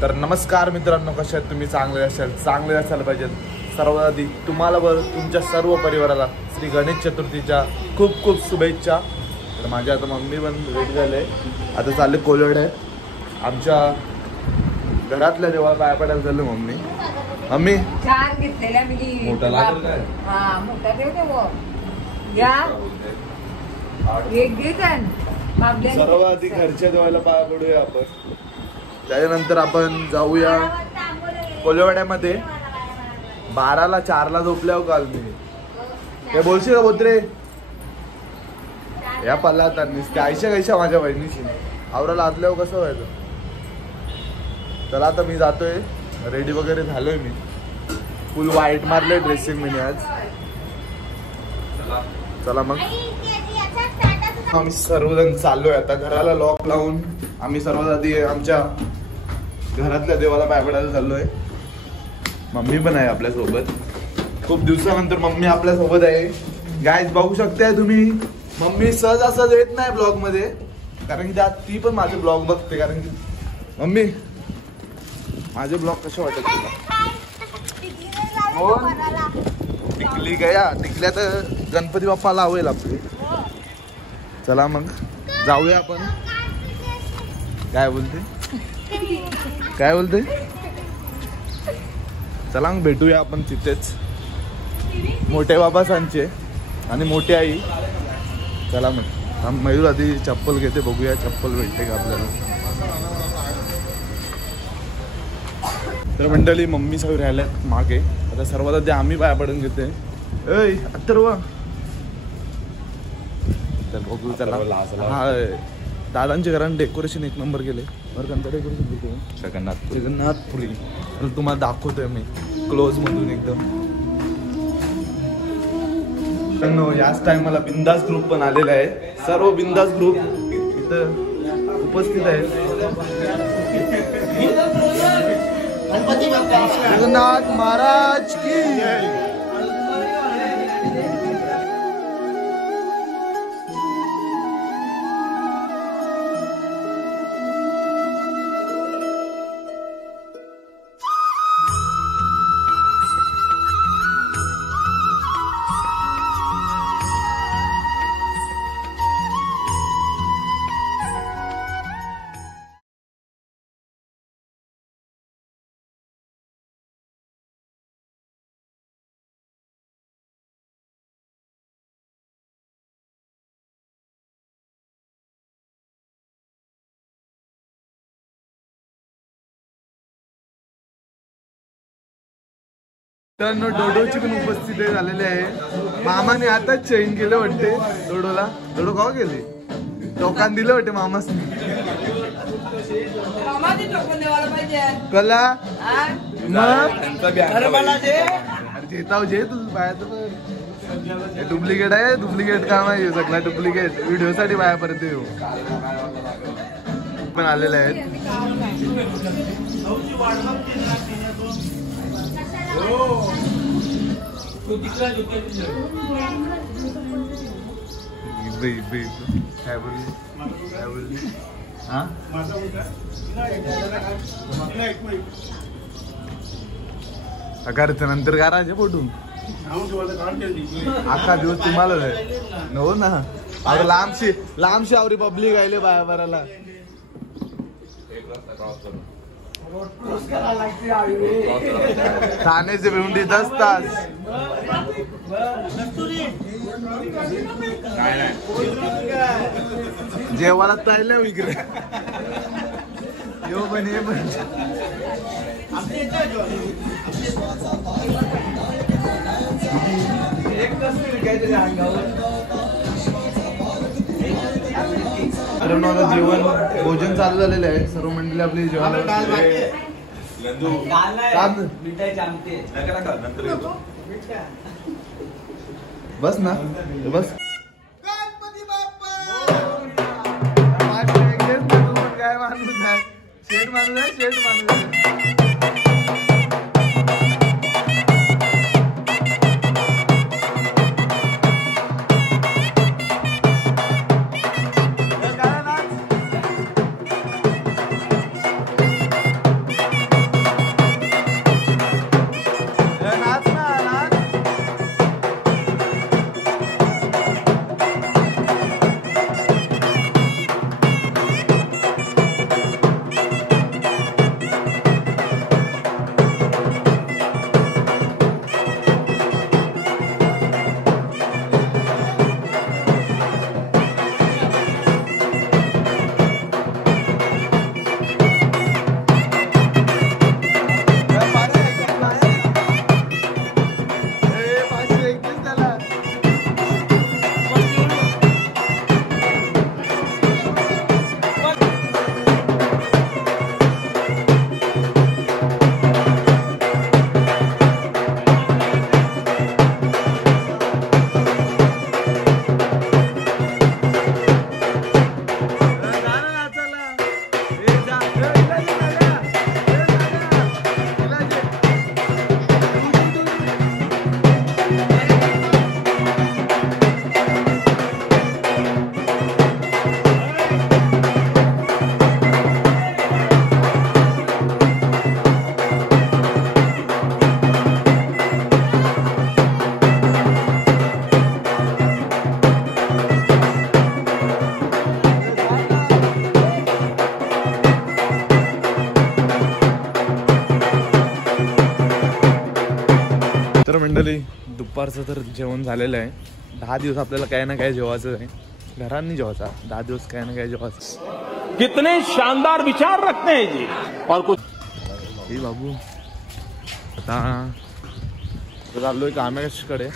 तर नमस्कार मित्रांनो, कशा आहेत तुम्ही? चांगले असायला पाहिजेत. सर्वात आधी तुम्हाला व तुमच्या सर्व परिवाराला श्री गणेश चतुर्थीच्या खूप खूप शुभेच्छा. तर माझ्या आता मम्मी पण रेडी झाले, आता चालले कोलवडे. आमच्या घरातल्या देवा पाया पडायला चालले. मम्मी चार घेतलेल्या मी मोठा लागेल काय? हा मोठा ठेवते वो या एक घेतन. सर्व आधी घरच्या देवाला पाया पडूया आपण, त्याच्यानंतर आपण जाऊया कोलवड्यामध्ये. 12ला 4ला झोपल्यावर काल मी काय बोलशील का बोत्रे या पल्ला आयशा माझ्या बहिणीशी आवराला आतल्यावर कसं व्हायचं. चला आता मी जातोय, रेडी वगैरे झालोय मी, फुल व्हाईट मारले ड्रेसिंग मी आज. चला मग आम्ही सर्वजण चाललोय आता घराला लॉक लावून. आम्ही सर्वात आधी आमच्या घरातल्या देवाला पाय पडायला चाललोय. मम्मी पण आहे आपल्यासोबत, खूप दिवसानंतर मम्मी आपल्या सोबत आहे. गाईज बघू शकताय तुम्ही, मम्मी सहज येत नाही ब्लॉग मध्ये, कारण की त्यात ती पण माझे ब्लॉग बघते. कारण की मम्मी माझे ब्लॉग कसे वाटत तुला? टिकली गया टिकल्या तर गणपती बाप्पाला आवडेल आपली. चला मग जाऊया आपण. काय बोलते चला मग भेटूया आपण तिथेच, मोठे बाबा सांचे आणि मोठी आई. चला मग मयूर आधी चप्पल घेते, बघूया चप्पल भेटते का आपल्याला. तर मंडळी मम्मी सगळी राहिल्यात मागे, आता सर्वात आधी आम्ही पाया पडून घेते. अथर्व तर बघू. चला हा दादांच्या घरानं डेकोरेशन एक नंबर केले बरं. कोणतं डेकोरेशन केलं? जगन्नाथपुरी. तुम्हाला दाखवतोय मी क्लोज मधून एकदम. याच टाइमला बिंदास ग्रुप पण आलेला आहे. सर्व बिंदास ग्रुप इथं उपस्थित आहे. जगन्नाथ महाराज की डोडोची पण उपस्थिती झालेली आहे. मामाने आताच चेंज केलं वाटते डोडोला. डोडो का गेले टोकान दिलं वाटते मामासनी. कला जेताव जे तू बाहेर डुप्लिकेट आहे. डुप्लिकेट काम आहे सगळा डुप्लिकेट. व्हिडिओ साठी बाहेर परत येऊ पण आलेले आहेत. काय बोलली हा नंतर गाराचे फोटून अख्खा दिवस तुम्हाला हो ना. अरे लांबशी आवरी पब्लिक आले बाया बराला. ठाण्याचे भिवंडी 10 तास. जेवायला चालल्या विक्रे येऊ पण ये पण. जेवण भोजन चालू झालेलं आहे. सर्व मंडळी आपली जेवण बस ना बस. गणपती बाप्पा काय माणूस आहे. शेट माणूस आहे, शेट माणूस आहे. तर मंडळी दुपारचं तर जेवण झालेलं आहे. 10 दिवस आपल्याला काय ना काय जेवायचं आहे. घरांनी जेवायचा 10 दिवस काय ना काय जेवायचं. कितने शानदार विचार रखते हैं जी. और कुछ हे बाबू आता चाललोय कामेशकडे.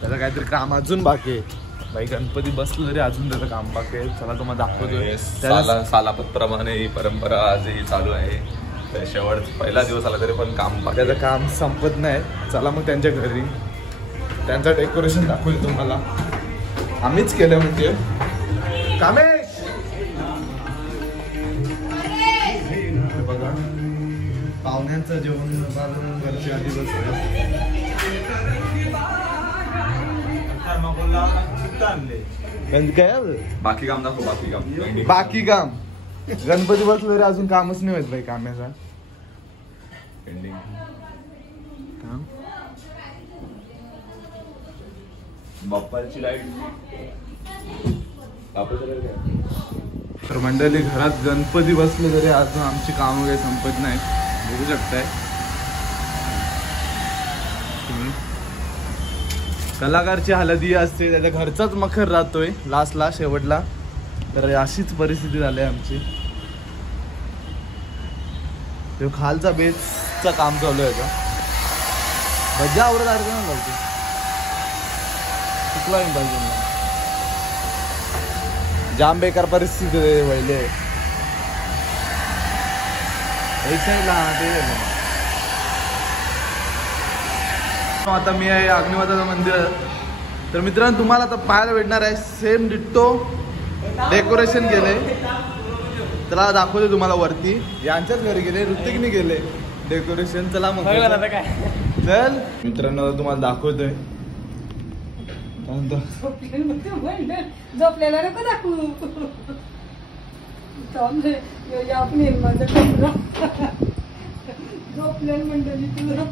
त्याचं काहीतरी काम अजून बाकी आहे. बाई गणपती बसलं तरी अजून त्याचं काम बाकी आहे. चला तुम्हाला दाखवतोय. सालापतप्रमाणे ही परंपरा आजही चालू आहे. शेवट पहिला दिवस आला तरी पण काम त्याचं काम संपत नाही. चला मग त्यांच्या घरी त्यांचं डेकोरेशन दाखवलं तुम्हाला. आम्हीच केलं म्हणजे कामेश बघा पाहुण्यांचं जेवण घरच्या आधी बसलं. काय बाकी काम दाखव. बाकी काम गणपती बसलं रे अजून कामच नाही होत भाई. कामाचा पेंडिंग बाप्पाची लाईट. तर मंडळी घरात गणपती बसले तरी अजून आमची कामं काही संपत नाही. बघू शकताय कलाकारची हलदी असते. त्याच्या घरचाच मखर राहतोय लास्टला शेवटला. तर अशीच परिस्थिती झाली आहे आमची. तो खालचा बेसचा काम चालू आहे. भज्जा आवडत आहे ना लवकर चुकला पाहिजे. जाम बेकार परिस्थिती पहिले आता मी आहे अग्निवादाचं मंदिर. तर मित्रांनो तुम्हाला आता पाहायला भेटणार आहे सेम डिट्टो डेकोरेशन केले. त्याला दाखवते तुम्हाला वरती. यांच्याच घरी गेले ऋतिकने गेले डेकोरेशन. चला मग चल मित्रांनो तुम्हाला दाखवतोय. झोपलेला नको दाखवू. झोपलेलं मंडळी तुला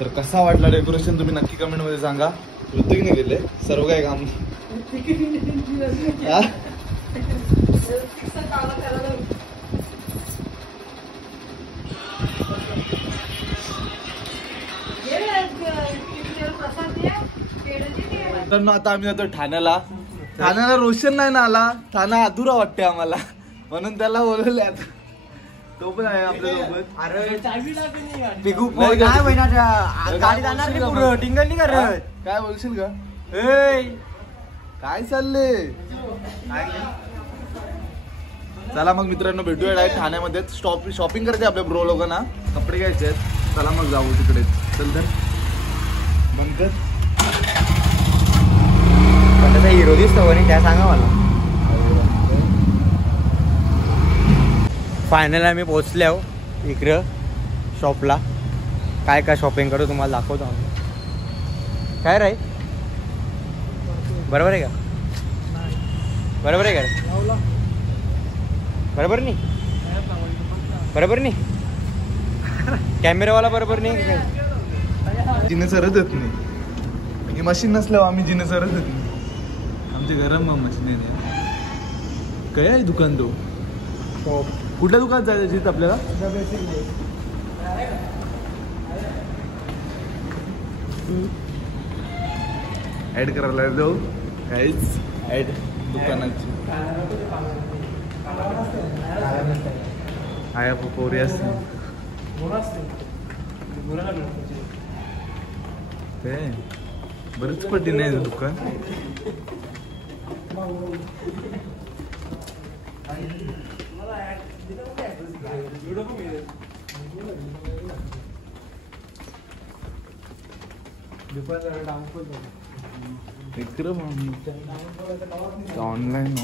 तर कसा वाटला डेकोरेशन तुम्ही नक्की कमेंट मध्ये सांगा. ऋतिकने गेले सर्व काही काम. आता आम्ही जातो ठाण्याला. ठाण्याला रोशन नाही ना आला. ठाणा अधुरा वाटते आम्हाला म्हणून त्याला बोलवले. आता तो पण आहे आपल्यासोबत. काय बोलशील का? काय चालले? चला मग मित्रांनो भेटूया डायरेक्ट ठाण्यामध्ये. शॉपिंग करते आपल्या ब्रो लोकांना. कपडे घ्यायचे आहेत. चला मग जाऊ तिकडे. चल तर बंद कर. पण त्याचा हिरो दिसतो कोणी त्या सांगा मला. फायनल आम्ही पोहोचले आहो इकडं शॉपला. काय काय शॉपिंग करू तुम्हाला दाखवतो आम्ही. काय राही बरोबर आहे का? बरोबर आहे का? बरोबर नाही. बरोबर नाही. कॅमेरावाला बरोबर नाही. जिने सरत येत नाही. ही मशीन नसल्यावर आम्ही जिने सरत येत नाही. आमच्या घरात मग मशीन आहे. काय आहे दुकान तो? कुठल्या दुकानात जायचं जिथं आपल्याला? ऍड करायला जाऊ काहीच ऍड दुकानाची आया पोरी असते ते बरंच पटीने आहे दुकान. ऑनलाईन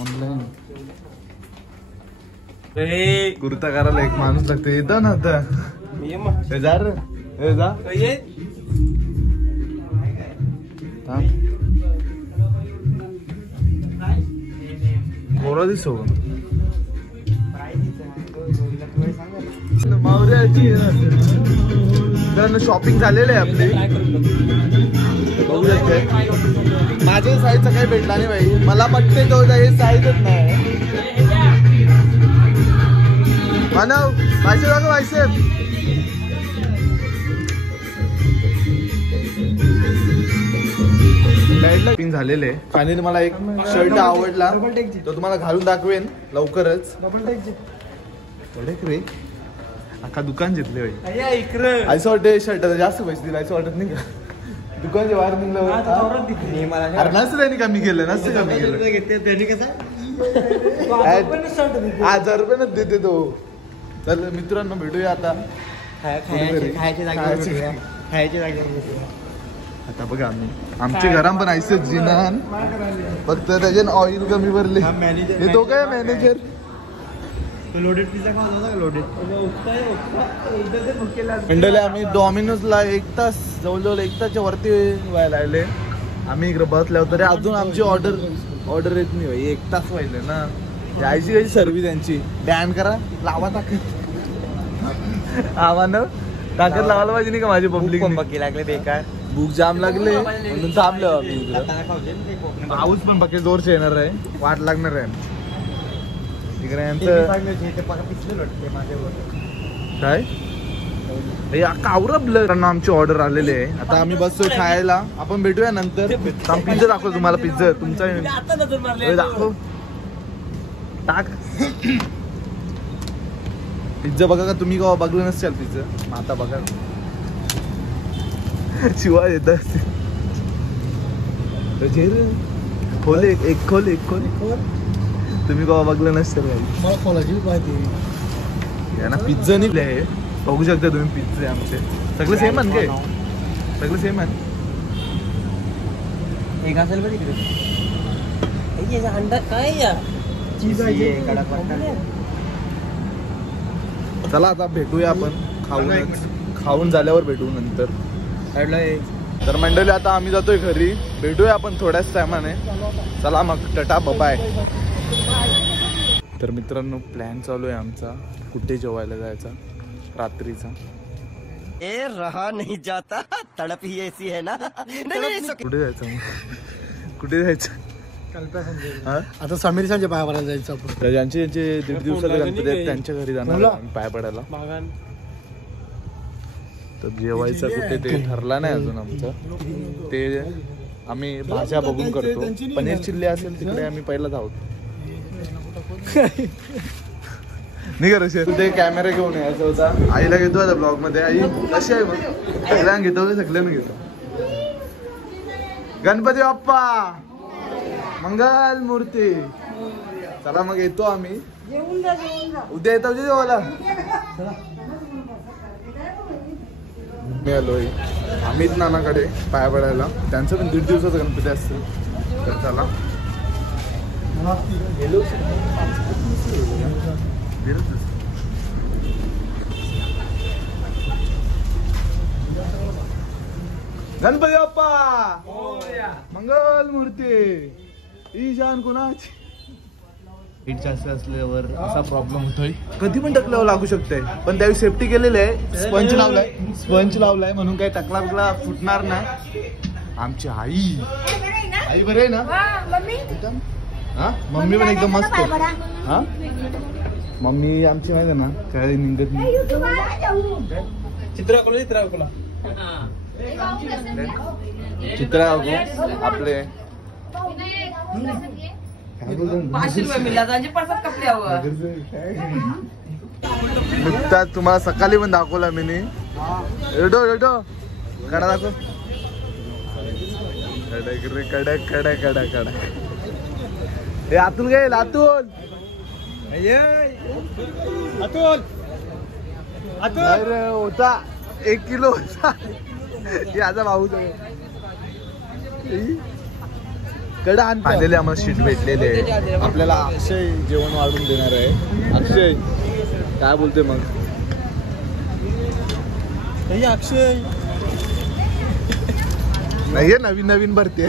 कुर्ता करायला एक माणूस लागतो. येतो ना आता जा रे जा गोरा दिसो मावऱ्याची शॉपिंग झालेली आहे आपली. बघू शकते माझ्या साईजचा काही भेटला नाही भाई. मला पटते तो हे साईजच नाही. मानव पैसे दाखव पैसे. शॉपिंग झालेले आहे. फायनली मला एक शर्ट आवडला तो तुम्हाला घालून दाखवेन लवकरच. रे अख्खा दुकान जिंकले भाई. असं वाटतं शर्ट जास्त पैसे दिले असं वाटत नाही का? दुकानच्या बाहेर निघलं नसतं कमी केलं नसतं कमी केलं. 1000 रुपये देते तो. तर मित्रांनो भेटूया आता आता बघा आम्ही आमच्या घरात पण ऐसे जिनान फक्त त्याच्यान ऑइल कमी भरले. हे तो काय मॅनेजर लोडेड पिझ्झा खावा होता का? लोडेड मंडळी आम्ही डॉमिनोजला 1 तास जवळजवळ 1 तासच्या वरती व्हायला लागले. आम्ही इकडे बसल्या तरी अजून आमची ऑर्डर येत नाही भाई. 1 तास व्हायले ना. यायची कशी सर्व्हिस त्यांची बॅन करा लावा ताकद आव्हानं ताकद लावायला पाहिजे नाही का? माझी पब्लिक बाकी लागले बेकार. भूक जाम लागले म्हणून थांबलो आम्ही. पाऊस पण बाकी जोरचे येणार आहे. वाट लागणार आहे काय कावरं आमची ऑर्डर आलेली आहे. आता आम्ही बसतोय खायला. आपण भेटूया नंतर. पिझ्झा दाखव तुम्हाला. पिझ्झा तुमचा दाखव टाक. पिझ्झा बघा का तुम्ही केव्हा बघलं नसेल पिझ्झा. आता बघा शिवाय येत खोल एक खोल तुम्ही केव्हा बघलं नसेल ना. पिझ्झा नाही आहे बघू शकता तुम्ही. पिझ्झा आमचे सगळे सेम आहे काय? सगळे सेम आहे. एक असेल बघ तिकडे अंडा काय चीज आहे. चला आता भेटूया आपण खाऊन झाल्यावर भेटू नंतर. तर मंडळी आता आम्ही जातोय घरी. भेटूया आपण थोड्याच टायमाने. चला मग टाटा बाय. तर मित्रांनो प्लॅन चालू आहे आमचा कुठे जेवायला जायचा रात्रीचा. रहा नहीं जाता तड़प ही ऐसी है ना. कुठे जायचं कुठे जायचं? आता समीर सांच्या पाया पडायला जायचं आपण. ज्यांचे 1.5 दिवसाचे गणपती आहेत त्यांच्या घरी जाणार पाय पडायला. तर जेवायचं कुठे ते ठरला नाही अजून आमचं. ते आम्ही भाज्या बघून करतो. पनीर चिल्ली असेल तिकडे आम्ही पहिलाच आहोत. नाही का रशी ते कॅमेरा घेऊन यायचा होता. आईला घेतो आता ब्लॉग मध्ये. आई कशी आहे मग? सगळ्यांना घेतो सगळ्यांना घेतो. गणपती बाप्पा मंगल मूर्ती. चला मग येतो आम्ही. उद्या येतो जेवायला. मी आलोय अमित नानाकडे पाया पडायला. त्यांचं पण 1.5 दिवसाचा गणपती असतो. तर चला गणपती बाप्पा मंगल मूर्ती ईशान कोणाची. हीट जास्त असल्यावर असा प्रॉब्लेम होतोय. कधी पण टकल्यावर लागू शकते, पण त्यावेळी सेफ्टी केलेली आहे. स्पंज लावलाय म्हणून काही टकला बिकला फुटणार नाही. आमची आई बरे आहे ना. हा मम्मी पण एकदम मस्त आहे. हा मम्मी आमची माहिती आहे ना काय निघत नाही. चित्रा आपले नुकताच तुम्हाला सकाळी पण दाखवला मी. रेडो कडा दाखव. कडक कडक कडक कडक. हे आतून गेल आतून होता 1 किलो होता. याचा भाऊ कडा आलेले आम्हाला शीट भेटलेले. आपल्याला अक्षय जेवण वाढून देणार आहे. अक्षय काय बोलते मग. अक्षय नाही नवीन नवीन भरते.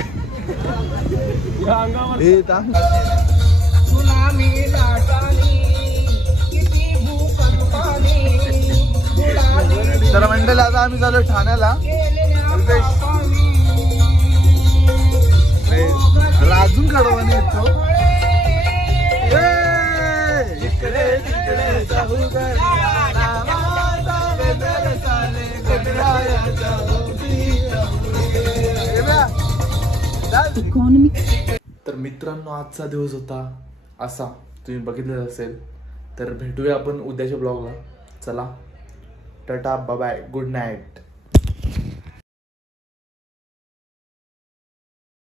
तर मंडळी आता आम्ही चालू ठाण्याला. अजून कडवाने येतो. तर मित्रांनो आजचा दिवस होता असा तुम्ही बघितलं असेल. तर भेटूया आपण उद्याच्या ब्लॉगला. चला tata bye bye good night.